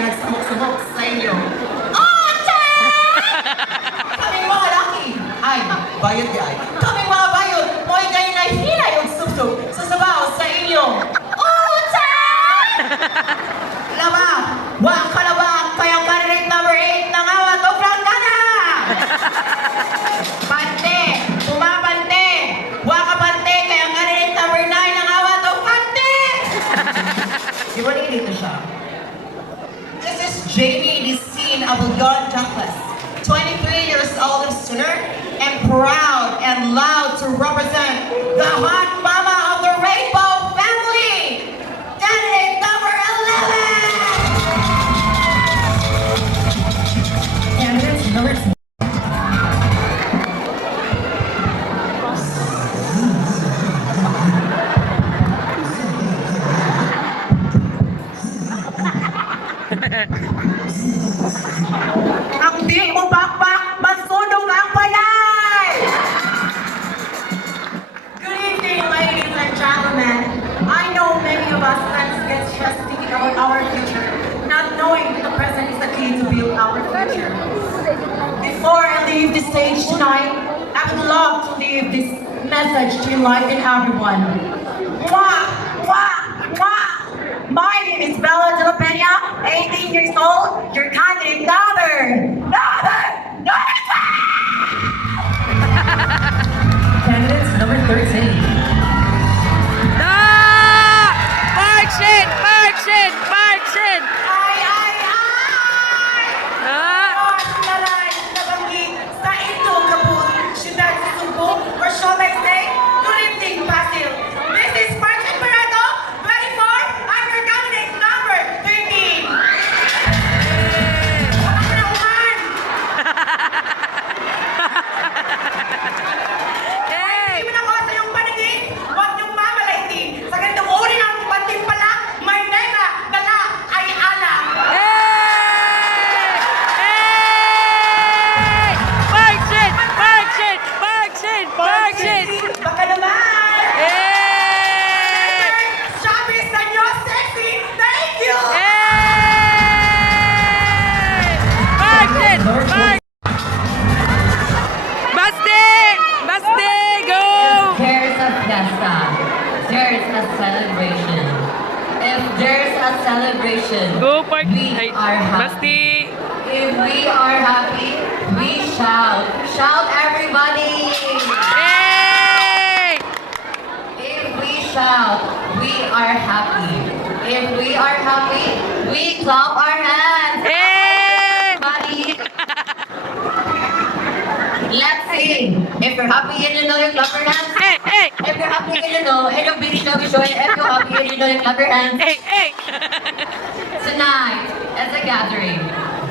na nagsumok-sumok sa inyo. Ocha! Kaming mga laki, ay, bayot di ay. Kaming mga bayot, mo'y kayo na hinay og subsub sa sabaw sa inyo. Ocha! Lama, wang kalaba, kayang candidate number 8 ng awat o prangkana! Pante, pumapante, wakapante, kayang candidate number 9 ng awat o pante! Di ba dito siya? This is Jamie, the scene of Leon Douglas, 23 years old and sooner, and proud and loud to represent the hot mama of the Rainbow family, candidate number 11! Candidates number 2. Ang di mo bakbak, magsunog ang palay! Good evening, ladies and gentlemen. I know many of us tend to get stressed thinking about our future, not knowing that the present is the key to build our future. Before I leave the stage tonight, I would love to leave this message to enlighten everyone. Mwah! Mwah! Mwah! My name is Bella De La Peña, 18 years old, your candidate number 7! Candidates number 13. Marchin! Marchin! Marchin! Ay! Lalay, nabanggit sa ito, Kabul, siyudad sa Subo, or shall I say, good evening, Basil. This is Marchin Barreto, 24, I'm your candidate number 13. Wala ka na uman! Hey! Hindi mo na ko sa iyong paningin, huwag niyong mamalaitin. Sa ganitong uri ng pantimpala, may nega, dala, ay alam. Hey! Hey! Marchin! Marchin! Marchin! Marchin! Baka naman! Hey! Sabi sa inyo, sexy! Thank you! Hey! Marchin! Marchin! Basti! Basti! Go! There's a fiesta. There's a celebration. If there's a celebration, Go, Park! we Ay, are happy. Basti! If we are happy, we shout. Shout, everybody! Hey! If we shout, we are happy. If we are happy, we clap our hands. Hey! Everybody! Let's sing. If you're happy and you know you clap your hands. Hey! Hey! If you're happy and you know, and you're busy, show, if you're happy and you know you clap your hands. Hey! Hey! Tonight, as a gathering,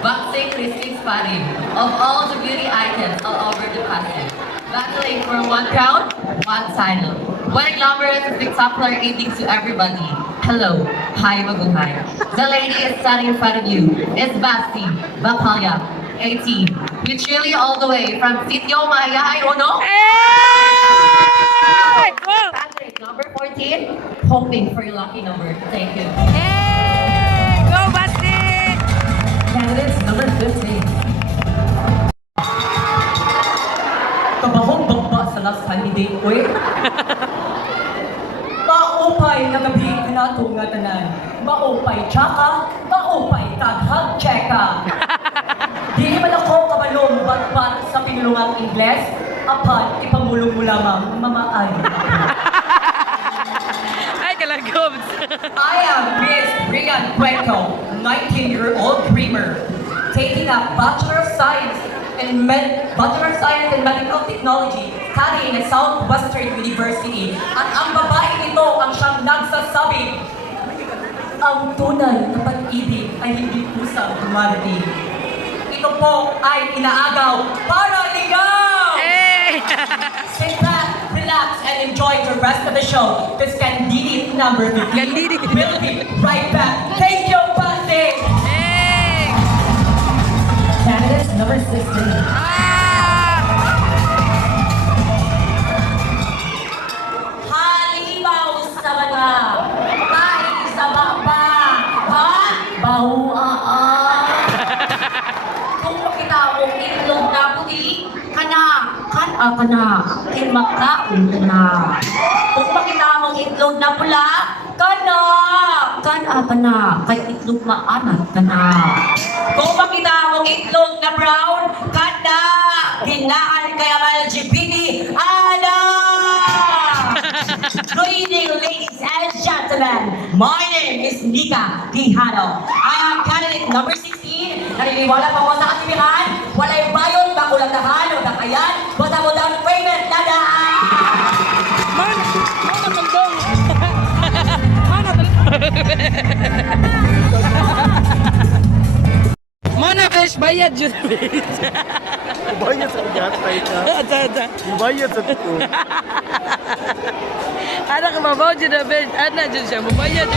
boxing, listening, spotting of all the beauty items all over the country, battling for one crown, one title. What a glamorous and spectacular evening to everybody. Hello, hi, mabuhay. The lady is standing in front of you is Basti Bacalya, 18, with Chile all the way from Sitio Mayahay, Ono. Hey! Go! Candidate number 14, hoping for your lucky number. Thank you. Hey! Go, Basti! Candidates number 15. Kabahong bamba sa last candidate, uy. Maupay na gabi kanatong nga tanan. Maupay tsaka, maupay taghag tseka. Di man ako kabalong bat-bat sa pinulungang Ingles, apan ipamulong mo lamang mamaan. Ay, kalagobs! I am Miss Rian Cuenco, 19-year-old dreamer, taking a Bachelor of Science in Medical Technology, studying at Southwestern University. At ang babae nito ang siyang nagsasabi, ang tunay na pag-ibig ay hindi pusang dumarating. Ito po ay inaagaw para ligaw! Hey! Sit back, relax, and enjoy the rest of the show. This candidate number 15 Candidate. will be right back. Thank you, Basti! Hey! Candidates number 16. Ah! Halimaw sa mga tahi sa baba. Ha? Bahuaan. ka na, kay makaon ka na. Kung makita mong itlog na pula, kana ka na, kay itlog maanat ka na. Kung makita mong itlog na brown, kana, ginaan kaya LGBT, ana! Good evening, ladies and gentlemen. My name is Nika Quijano. I am candidate number 16. Naniniwala pa ko sa kasibihan. Walay bayon, bakulatahan, o dakayan. Basta mo down payment na daan. Mana tendong. Mana tendong. Mana besh bayad jud besh. Bayad sa gatay ka. Ada. Bayad sa tiko. Anak mabaw jud besh. Ana jud siya mabayad.